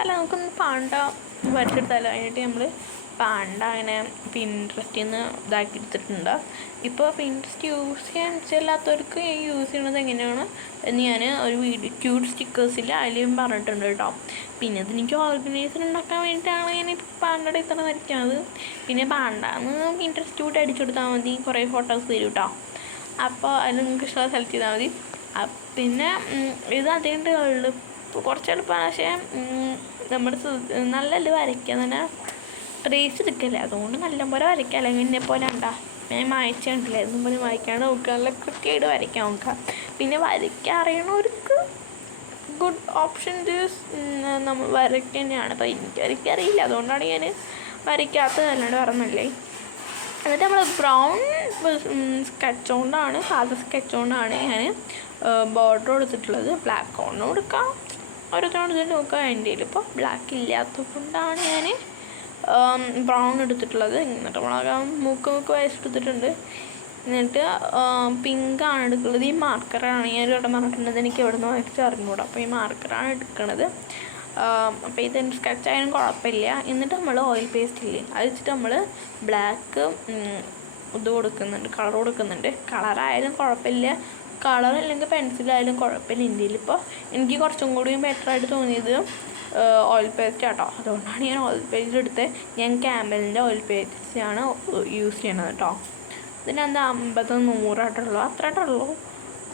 അല്ല നമുക്കൊന്ന് പാണ്ട വരച്ചെടുത്താലോ. അതിനായിട്ട് നമ്മൾ പാണ്ട അങ്ങനെ പിൻട്രസ്റ്റിൽ നിന്ന് ഇതാക്കി എടുത്തിട്ടുണ്ട്. ഇപ്പോൾ പിൻട്രസ്റ്റ് യൂസ് ചെയ്യാൻ ഇഷ്ടമില്ലാത്തവർക്ക് യൂസ് ചെയ്യണത് എങ്ങനെയാണ് എന്ന് ഞാൻ ഒരു വീഡിയോ ക്യൂട്ട് സ്റ്റിക്കേഴ്സിൽ അതിലും പറഞ്ഞിട്ടുണ്ട് കേട്ടോ. പിന്നെ അതെനിക്ക് ഓർഗനൈസർ ഉണ്ടാക്കാൻ വേണ്ടിയിട്ടാണ് ഞാൻ പാണ്ടയുടെ ഇത്ര വരയ്ക്കുന്നത്. പിന്നെ പാണ്ടാന്ന് പിൻട്രസ്റ്റ് കൂട്ടി അടിച്ചെടുത്താൽ മതി, കുറേ ഫോട്ടോസ് തരും കേട്ടോ. അപ്പോൾ അത് നിങ്ങൾക്ക് ഇഷ്ടമുള്ള സെലക്ട് ചെയ്താൽ മതി. പിന്നെ ഇത് അധികം കുറച്ച് എളുപ്പമാണ്. പക്ഷേ നമ്മുടെ നല്ല വരയ്ക്കാൻ തന്നെ ട്രേസ് എടുക്കല്ലേ, അതുകൊണ്ട് നല്ലപോലെ വരയ്ക്കാം. അല്ലെങ്കിൽ എന്നെ പോലെ ഉണ്ടാ ഞാൻ വായിച്ചു കണ്ടില്ല, എന്നും പോലെ വായിക്കാണ്ട് നോക്കുക, നല്ല കൃത്യമായിട്ട് വരയ്ക്കാൻ നോക്കുക. പിന്നെ വരയ്ക്കാൻ അറിയണവർക്ക് ഗുഡ് ഓപ്ഷൻ നമ്മൾ വരയ്ക്കുക തന്നെയാണ്. അപ്പോൾ എനിക്ക് വരയ്ക്കറിയില്ല, അതുകൊണ്ടാണ് ഞാൻ വരയ്ക്കാത്തത്, അല്ലാണ്ട് പറഞ്ഞല്ലേ. എന്നിട്ട് നമ്മൾ ബ്രൗൺ സ്കെച്ച് കൊണ്ടാണ്, സാധാ സ്കെച്ച് കൊണ്ടാണ് ഞാൻ ബോർഡർ കൊടുത്തിട്ടുള്ളത്. ബ്ലാക്ക് കൊണ്ടും കൊടുക്കാം, ഓരോരുത്തരോട് ഇതിൽ നോക്കുക. എൻ്റെ കയ്യിൽ ഇപ്പോൾ ബ്ലാക്ക് ഇല്ലാത്തത് കൊണ്ടാണ് ഞാൻ ബ്രൗൺ എടുത്തിട്ടുള്ളത്. എന്നിട്ട് നമ്മളൊക്കെ മൂക്ക് വരച്ചെടുത്തിട്ടുണ്ട്. എന്നിട്ട് പിങ്കാണ് എടുക്കുന്നത്. ഈ മാർക്കറാണ് ഞാൻ ഇവിടെ പറഞ്ഞിട്ടുള്ളത്, എനിക്ക് എവിടെ നിന്ന് വരച്ച് അറിഞ്ഞുകൂടാ. അപ്പോൾ ഈ മാർക്കറാണ് എടുക്കുന്നത്. അപ്പോൾ ഇത് സ്കെച്ച് ആയാലും കുഴപ്പമില്ല. എന്നിട്ട് നമ്മൾ ഓയിൽ പേസ്റ്റ് ഇല്ലേ, അത് വെച്ചിട്ട് നമ്മൾ ബ്ലാക്ക് ഇത് കൊടുക്കുന്നുണ്ട്, കളർ കൊടുക്കുന്നുണ്ട്. കളറായാലും കുഴപ്പമില്ല, കളർ അല്ലെങ്കിൽ പെൻസിലായാലും കുഴപ്പമില്ല. ഇന്ത്യയിലിപ്പോൾ എനിക്ക് കുറച്ചും കൂടി ബെറ്ററായിട്ട് തോന്നിയത് ഓയിൽ പേസ്റ്റ് ആട്ടോ. അതുകൊണ്ടാണ് ഞാൻ ഓയിൽ പേസ്റ്റ് എടുത്ത്. ഞാൻ ക്യാമലിൻ്റെ ഓയിൽ പേസ്റ്റാണ് യൂസ് ചെയ്യണത് കേട്ടോ. ഇതിനെന്താ 50-100 അത്രയായിട്ടുള്ളൂ.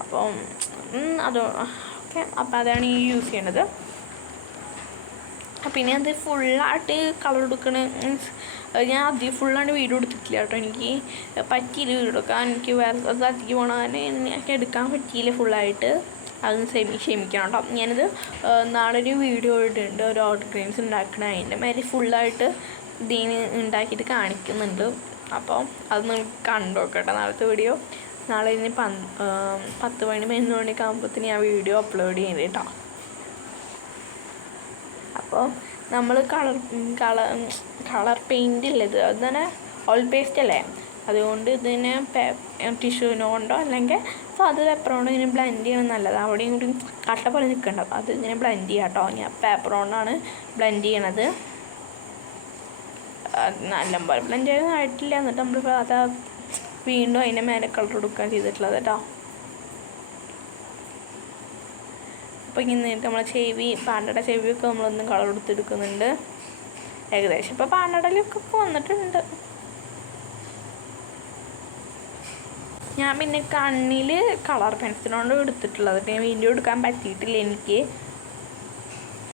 അപ്പം അത് ഓക്കെ. അപ്പം അതാണ് ഈ യൂസ് ചെയ്യണത്. പിന്നെ അത് ഫുള്ളായിട്ട് കളർ കൊടുക്കണ മീൻസ് ഞാൻ അധികം ഫുള്ളായിട്ട് വീഡിയോ എടുത്തിട്ടില്ല കേട്ടോ. എനിക്ക് പറ്റിയില്ല വീഡിയോ എടുക്കാൻ. എനിക്ക് വേറെ സ്ഥലത്തേക്ക് പോകണ എനിക്ക് എടുക്കാൻ പറ്റിയില്ല ഫുള്ളായിട്ട്. അതൊന്ന് ക്ഷമിക്കണം കേട്ടോ. ഞാനിത് നാളെ ഒരു വീഡിയോ ഇടുന്നുണ്ട്, ഒരു ഓർഗനൈസ് ഉണ്ടാക്കണ അതിൻ്റെ മേലെ ഫുള്ളായിട്ട് ഇതിന് ഉണ്ടാക്കിയിട്ട് കാണിക്കുന്നുണ്ട്. അപ്പോൾ അത് നമുക്ക് കണ്ടുനോക്കട്ടെ നാളത്തെ വീഡിയോ. നാളെ ഇനി 10 മണി 11 മണിയൊക്കെ ആകുമ്പോഴത്തേന് ഞാൻ വീഡിയോ അപ്ലോഡ് ചെയ്യുന്നത് കേട്ടോ. അപ്പോൾ നമ്മൾ കളർ പെയിൻ്റ് ഇല്ല, ഇത് അതുതന്നെ ഓയിൽ പേസ്റ്റ് അല്ലേ, അതുകൊണ്ട് ഇതിനെ ടിഷ്യൂവിനെ കൊണ്ടോ അല്ലെങ്കിൽ സാധാ പേപ്പർ കൊണ്ടോ ഇങ്ങനെ ബ്ലെൻഡ് ചെയ്യണം നല്ലത്. അവിടെയും കൂടി കട്ട പോലെ നിൽക്കണ്ടാവും, അത് ഇങ്ങനെ ബ്ലെൻഡ് ചെയ്യാം കേട്ടോ. ഞാൻ പേപ്പർ കൊണ്ടാണ് ബ്ലെൻഡ് ചെയ്യണത്. നല്ലപോലെ ബ്ലെൻഡ് ചെയ്യാനായിട്ടില്ല. എന്നിട്ട് നമ്മൾ അത് വീണ്ടും അതിൻ്റെ മേലെ കളർ കൊടുക്കാൻ ചെയ്തിട്ടുള്ളത് കേട്ടോ. അപ്പോൾ ഇങ്ങനെ നമ്മളെ പാണ്ടയുടെ ചെവിയൊക്കെ നമ്മളൊന്നും കളർ കൊടുത്തെടുക്കുന്നുണ്ട്. ഏകദേശം ഇപ്പോൾ പാണ്ടയുടെ ലുക്കൊക്കെ വന്നിട്ടുണ്ട്. ഞാൻ പിന്നെ കണ്ണിൽ കളർ പെൻസിലുകൊണ്ട് എടുത്തിട്ടുള്ളത്. ഞാൻ വീഡിയോ എടുക്കാൻ പറ്റിയിട്ടില്ല എനിക്ക്.